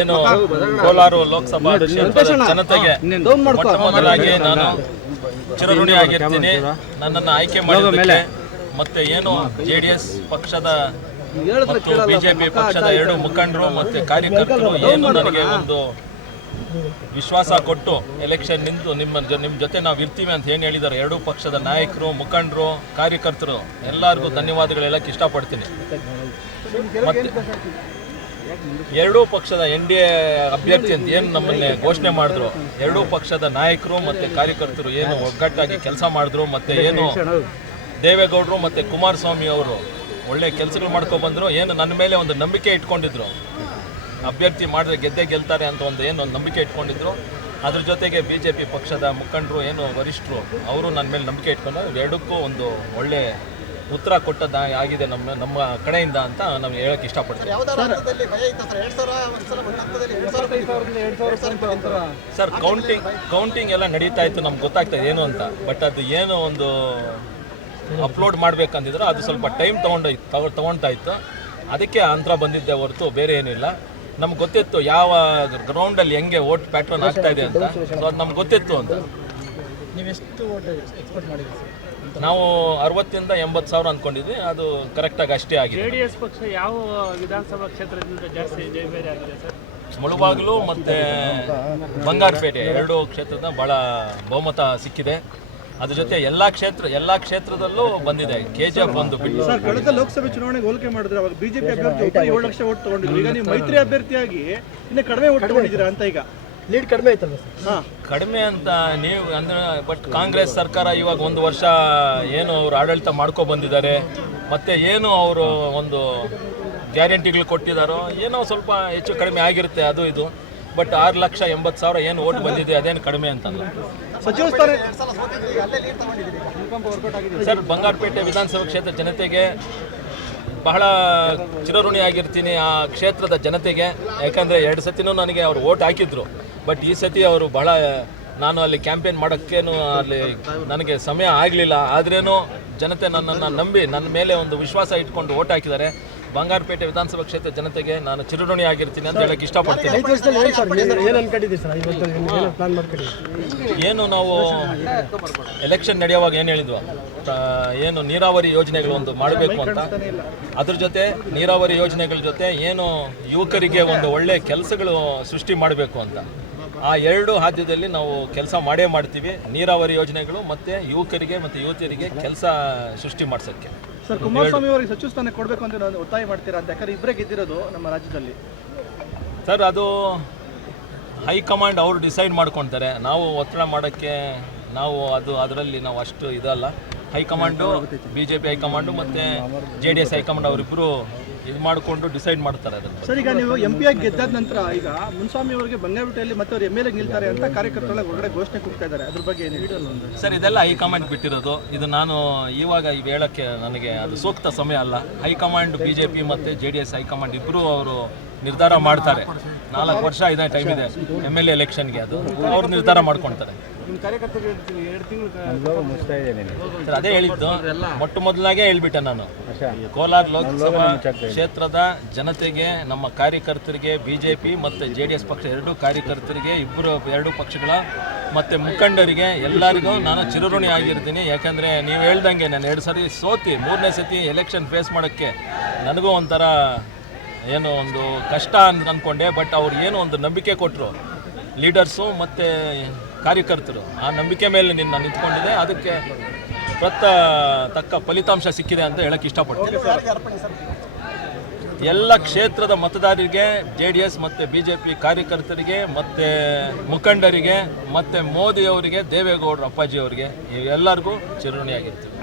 ಏನು ಕೋಲಾರ ಲೋಕಸಭಾ ಕ್ಷೇತ್ರದ ಜನತೆಗೆ ಮೊದಲಾಗಿ ನಾನು ಚಿರಋಣಿ ಆಗಿರ್ತೀನಿ. ನನ್ನನ್ನು ಆಯ್ಕೆ ಮಾಡಿದ್ದಕ್ಕೆ ಮತ್ತೆ ಏನು ಜೆ ಡಿ ಎಸ್ ಪಕ್ಷದ ಮತ್ತು ಬಿಜೆಪಿ ಪಕ್ಷದ ಎರಡು ಮುಖಂಡರು ಮತ್ತೆ ಕಾರ್ಯಕರ್ತರು ಏನು ನನಗೆ ಒಂದು ವಿಶ್ವಾಸ ಕೊಟ್ಟು ಎಲೆಕ್ಷನ್ ನಿಂತು ನಿಮ್ಮ ನಿಮ್ಮ ಜೊತೆ ನಾವು ಇರ್ತೀವಿ ಅಂತ ಏನು ಹೇಳಿದ್ದಾರೆ ಎರಡೂ ಪಕ್ಷದ ನಾಯಕರು ಮುಖಂಡರು ಕಾರ್ಯಕರ್ತರು ಎಲ್ಲರಿಗೂ ಧನ್ಯವಾದಗಳು ಹೇಳಕ್ಕೆ ಇಷ್ಟಪಡ್ತೀನಿ. ಎರಡೂ ಪಕ್ಷದ ಎನ್ ಡಿ ಎ ಅಭ್ಯರ್ಥಿ ಅಂತ ಏನು ನಮ್ಮನ್ನೇ ಘೋಷಣೆ ಮಾಡಿದ್ರು? ಎರಡೂ ಪಕ್ಷದ ನಾಯಕರು ಮತ್ತೆ ಕಾರ್ಯಕರ್ತರು ಏನು ಒಗ್ಗಟ್ಟಾಗಿ ಕೆಲಸ ಮಾಡಿದ್ರು ಮತ್ತೆ ಏನು ದೇವೇಗೌಡರು ಮತ್ತೆ ಕುಮಾರಸ್ವಾಮಿ ಅವರು ಒಳ್ಳೆ ಕೆಲಸಗಳು ಮಾಡ್ಕೊ ಬಂದ್ರು? ಏನು ನನ್ನ ಮೇಲೆ ಒಂದು ನಂಬಿಕೆ ಇಟ್ಕೊಂಡಿದ್ರು? ಅಭ್ಯರ್ಥಿ ಮಾಡಿದ್ರೆ ಗೆದ್ದೇ ಗೆಲ್ತಾರೆ ಅಂತ ಒಂದು ಏನು ಒಂದು ನಂಬಿಕೆ ಇಟ್ಕೊಂಡಿದ್ರು? ಅದ್ರ ಜೊತೆಗೆ ಬಿ ಜೆ ಪಿ ಪಕ್ಷದ ಮುಖಂಡರು ಏನು ವರಿಷ್ಠರು, ಅವರು ನನ್ನ ಮೇಲೆ ನಂಬಿಕೆ ಇಟ್ಕೊಂಡು ಎರಡಕ್ಕೂ ಒಂದು ಒಳ್ಳೆ ಉತ್ತರ ಕೊಟ್ಟದ ಆಗಿದೆ ನಮ್ಮ ನಮ್ಮ ಕಡೆಯಿಂದ ಅಂತ ನಾವು ಹೇಳಕ್ಕೆ ಇಷ್ಟಪಡ್ತೀವಿ ಸರ್ ಕೌಂಟಿಂಗ್ ಕೌಂಟಿಂಗ್ ಎಲ್ಲ ನಡೀತಾ ಇತ್ತು ನಮ್ಗೆ ಗೊತ್ತಾಗ್ತದೆ ಏನು ಅಂತ. ಬಟ್ ಅದು ಏನು ಒಂದು ಅಪ್ಲೋಡ್ ಮಾಡ್ಬೇಕಂತಿದ್ರು ಅದು ಸ್ವಲ್ಪ ಟೈಮ್ ತೊಗೊಂಡೋಯ್ತು ತಗೊ ತೊಗೊಳ್ತಾ ಇತ್ತು. ಅದಕ್ಕೆ ಅಂತರ ಬಂದಿದ್ದೆ ಹೊರತು ಬೇರೆ ಏನಿಲ್ಲ ನಮ್ಗೆ ಗೊತ್ತಿತ್ತು ಯಾವ ಗ್ರೌಂಡಲ್ಲಿ ಹೆಂಗೆ ವೋಟ್ ಪ್ಯಾಟ್ರನ್ ಆಗ್ತಾ ಇದೆ ಅಂತ. ಸೊ ಅದು ನಮ್ಗೆ ಗೊತ್ತಿತ್ತು ಅಂತ. ನೀವೆಷ್ಟು ಓಟ್ ಎಕ್ಸ್ಪೆಕ್ಟ್ ಮಾಡಿದ್ರಿ ನಾವು ಅರವತ್ತಿಂದ ಎಂಬತ್ತು ಸಾವಿರ ಅಂದ್ಕೊಂಡಿದ್ವಿ ಅದು ಕರೆಕ್ಟಾಗಿ ಅಷ್ಟೇ ಆಗಿದೆ. ಎಸ್ ಪಕ್ಷ ಯಾವ ವಿಧಾನಸಭಾ ಕ್ಷೇತ್ರದಿಂದ ಜಾಸ್ತಿ ಜಯಬೇರಿ ಆಗಿದೆ ಸರ್? ಮುಳುಬಾಗಿಲು ಮತ್ತು ಬಂಗಾರಪೇಟೆ ಎರಡು ಕ್ಷೇತ್ರದ ಭಾಳ ಬಹುಮತ ಸಿಕ್ಕಿದೆ. ಅದ್ರ ಜೊತೆ ಎಲ್ಲ ಕ್ಷೇತ್ರ ಎಲ್ಲ ಕ್ಷೇತ್ರದಲ್ಲೂ ಬಂದಿದೆ. ಕೆ ಜಿ ಎಫ್ ಒಂದು ಬಿಟ್ಟು. ಸರ್ ಕಳೆದ ಲೋಕಸಭೆ ಚುನಾವಣೆಗೆ ಹೋಲಿಕೆ ಮಾಡಿದ್ರೆ ಅವಾಗ ಬಿಜೆಪಿ ಅಭ್ಯರ್ಥಿ ಒಬ್ಬ ಏಳು ಲಕ್ಷ ಓಟ್ ತಗೊಂಡಿದ್ರು. ಈಗ ನೀವು ಮೈತ್ರಿ ಅಭ್ಯರ್ಥಿಯಾಗಿ ಇನ್ನು ಕಡಿಮೆ ಓಟ್ ತಗೊಂಡಿದ್ದೀರಾ ಅಂತ ಈಗ? ಲೀಡ್ ಕಡಿಮೆ ಆಯ್ತಲ್ಲ ಸರ್? ಹಾ. ಕಡಿಮೆ ಅಂತ ನೀವು ಅಂದ್ರೆ ಬಟ್ ಕಾಂಗ್ರೆಸ್ ಸರ್ಕಾರ ಇವಾಗ ಒಂದು ವರ್ಷ ಏನು ಅವ್ರು ಆಡಳಿತ ಮಾಡ್ಕೊ ಬಂದಿದ್ದಾರೆ. ಮತ್ತೆ ಏನು ಅವರು ಒಂದು ಗ್ಯಾರಂಟಿಗಳು ಕೊಟ್ಟಿದ್ದಾರೋ ಏನೋ ಸ್ವಲ್ಪ ಹೆಚ್ಚು ಕಡಿಮೆ ಆಗಿರುತ್ತೆ ಅದು ಇದು. ಬಟ್ ಆರು ಲಕ್ಷ ಎಂಬತ್ತು ಸಾವಿರ ಏನು ಓಟ್ ಬಂದಿದೆ ಅದೇನು ಕಡಿಮೆ ಅಂತಲ್ಲ. ಸಚಿವ ಸ್ಥಾನ ಸರ್ ಬಂಗಾರಪೇಟೆ ವಿಧಾನಸಭಾ ಕ್ಷೇತ್ರ ಜನತೆಗೆ ಬಹಳ ಚಿರಋಣಿಯಾಗಿರ್ತೀನಿ ಆ ಕ್ಷೇತ್ರದ ಜನತೆಗೆ. ಯಾಕಂದರೆ ಎರಡು ಸತಿನೂ ನನಗೆ ಅವರು ಓಟ್ ಹಾಕಿದ್ರು. ಬಟ್ ಈ ಸತಿ ಅವರು ಬಹಳ, ನಾನು ಅಲ್ಲಿ ಕ್ಯಾಂಪೇನ್ ಮಾಡೋಕ್ಕೇನು ಅಲ್ಲಿ ನನಗೆ ಸಮಯ ಆಗಲಿಲ್ಲ. ಆದ್ರೇನು ಜನತೆ ನನ್ನನ್ನು ನಂಬಿ ನನ್ನ ಮೇಲೆ ಒಂದು ವಿಶ್ವಾಸ ಇಟ್ಕೊಂಡು ಓಟ್ ಹಾಕಿದ್ದಾರೆ. ಬಂಗಾರಪೇಟೆ ವಿಧಾನಸಭಾ ಕ್ಷೇತ್ರ ಜನತೆಗೆ ನಾನು ಚಿರಋಣಿ ಆಗಿರ್ತೀನಿ ಅಂತ ಹೇಳಕ್ಕೆ ಇಷ್ಟಪಡ್ತೀನಿ. ಏನು ನಾವು ಎಲೆಕ್ಷನ್ ನಡೆಯುವಾಗ ಏನು ಹೇಳಿದ್ವ? ಏನು ನೀರಾವರಿ ಯೋಜನೆಗಳು ಒಂದು ಮಾಡಬೇಕು ಅಂತ. ಅದ್ರ ಜೊತೆ ನೀರಾವರಿ ಯೋಜನೆಗಳ ಜೊತೆ ಏನು ಯುವಕರಿಗೆ ಒಂದು ಒಳ್ಳೆ ಕೆಲಸಗಳು ಸೃಷ್ಟಿ ಮಾಡಬೇಕು ಅಂತ. ಆ ಎರಡು ಹಾದ್ಯದಲ್ಲಿ ನಾವು ಕೆಲಸ ಮಾಡೇ ಮಾಡ್ತೀವಿ. ನೀರಾವರಿ ಯೋಜನೆಗಳು ಮತ್ತು ಯುವಕರಿಗೆ ಮತ್ತು ಯುವತಿಯರಿಗೆ ಕೆಲಸ ಸೃಷ್ಟಿ ಮಾಡಿಸೋಕ್ಕೆ. ಸರ್ ಕುಮಾರಸ್ವಾಮಿ ಅವರಿಗೆ ಸಚಿವ ಸ್ಥಾನ ಕೊಡಬೇಕು ಅಂತ ನಾನು ಒತ್ತಾಯ ಮಾಡ್ತೀರಾ ಅಂತ? ಯಾಕಂದ್ರೆ ಇಬ್ಬರೇ ಗೆದ್ದಿರೋದು ನಮ್ಮ ರಾಜ್ಯದಲ್ಲಿ. ಸರ್ ಅದು ಹೈಕಮಾಂಡ್ ಅವರು ಡಿಸೈಡ್ ಮಾಡ್ಕೊತಾರೆ. ನಾವು ಒತ್ತಡ ಮಾಡೋಕ್ಕೆ ನಾವು ಅದು ಅದರಲ್ಲಿ ನಾವು ಅಷ್ಟು ಇದಲ್ಲ. High command B J P high command ಮತ್ತು J D S high command ಅವರಿಬ್ಬರು ಇದು ಮಾಡಿಕೊಂಡು ಡಿಸೈಡ್ ಮಾಡ್ತಾರೆ ಅದನ್ನು ಸರ್ ಈಗ ನೀವು ಎಂ ಪಿ ಆಗಿ ಗೆದ್ದಾದ ನಂತರ ಈಗ ಮುನ್ಸ್ವಾಮಿ ಅವರಿಗೆ ಬಂಗಾರಪೇಟೆಯಲ್ಲಿ ಮತ್ತೆ ಅವ್ರು ಎಂ ಎಲ್ ಎ ನಿಲ್ತಾರೆ ಅಂತ ಕಾರ್ಯಕರ್ತರೆಲ್ಲ ಹೊರಗಡೆ ಘೋಷಣೆ ಕೊಡ್ತಾ ಇದ್ದಾರೆ. ಅದ್ರ ಬಗ್ಗೆ ಏನು ಸರ್ ಇದೆಲ್ಲ ಹೈಕಮಾಂಡ್ ಬಿಟ್ಟಿರೋದು. ಇದು ನಾನು ಇವಾಗ ಈ ಹೇಳೋಕ್ಕೆ ನನಗೆ ಅದು ಸೂಕ್ತ ಸಮಯ ಅಲ್ಲ. High command B J P ಮತ್ತು J D S high command ಇಬ್ಬರು ಅವರು ನಿರ್ಧಾರ ಮಾಡ್ತಾರೆ. ನಾಲ್ಕು ವರ್ಷ ಇದೆ ಟೈಮ್ ಇದೆ ಎಂ ಎಲ್ ಎ ಎಲೆಕ್ಷನ್ಗೆ ಅದು. ಅವ್ರು ನಿರ್ಧಾರ ಮಾಡ್ಕೊಳ್ತಾರೆ. ನಿಮ್ಮ ಕಾರ್ಯಕರ್ತರಿಗೆ ಎರಡು ತಿಂಗಳು ಸರ್ ಅದೇ ಹೇಳಿದ್ದು. ಮೊಟ್ಟ ಮೊದಲಾಗೆ ಹೇಳ್ಬಿಟ್ಟೆ ನಾನು. ಕೋಲಾರ ಲೋಕಸಭಾ ಕ್ಷೇತ್ರದ ಜನತೆಗೆ, ನಮ್ಮ ಕಾರ್ಯಕರ್ತರಿಗೆ ಬಿ ಜೆ ಪಿ ಮತ್ತು ಜೆ ಡಿ ಎಸ್ ಪಕ್ಷ ಎರಡೂ ಕಾರ್ಯಕರ್ತರಿಗೆ, ಇಬ್ಬರು ಎರಡೂ ಪಕ್ಷಗಳ ಮತ್ತು ಮುಖಂಡರಿಗೆ ಎಲ್ಲರಿಗೂ ನಾನು ಚಿರಋಣಿ ಆಗಿರ್ತೀನಿ. ಯಾಕಂದರೆ ನೀವು ಹೇಳ್ದಂಗೆ ನಾನು ಎರಡು ಸರಿ ಸೋತಿ, ಮೂರನೇ ಸತಿ ಎಲೆಕ್ಷನ್ ಫೇಸ್ ಮಾಡೋಕ್ಕೆ ನನಗೂ ಒಂಥರ ಏನು ಒಂದು ಕಷ್ಟ ಅಂತ ಅಂದ್ಕೊಂಡೆ ಬಟ್ ಅವ್ರು ಏನು ಒಂದು ನಂಬಿಕೆ ಕೊಟ್ಟರು ಲೀಡರ್ಸು ಮತ್ತು ಕಾರ್ಯಕರ್ತರು. ಆ ನಂಬಿಕೆ ಮೇಲೆ ನಿನ್ನ ನಿಂತ್ಕೊಂಡಿದೆ ಅದಕ್ಕೆ ಪ್ರತ್ತ ತಕ್ಕ ಫಲಿತಾಂಶ ಸಿಕ್ಕಿದೆ ಅಂತ ಹೇಳಕ್ಕೆ ಇಷ್ಟಪಡ್ತೀನಿ. ಎಲ್ಲ ಕ್ಷೇತ್ರದ ಮತದಾರರಿಗೆ ಜೆ ಡಿ ಎಸ್ ಮತ್ತು ಬಿ ಜೆ ಪಿ ಕಾರ್ಯಕರ್ತರಿಗೆ ಮತ್ತು ಮುಖಂಡರಿಗೆ ಮತ್ತು ಮೋದಿ ಅವರಿಗೆ ದೇವೇಗೌಡರು ಅಪ್ಪಾಜಿ ಅವರಿಗೆ ಎಲ್ಲರಿಗೂ ಚಿರಋಣಿಯಾಗಿರ್ತೀವಿ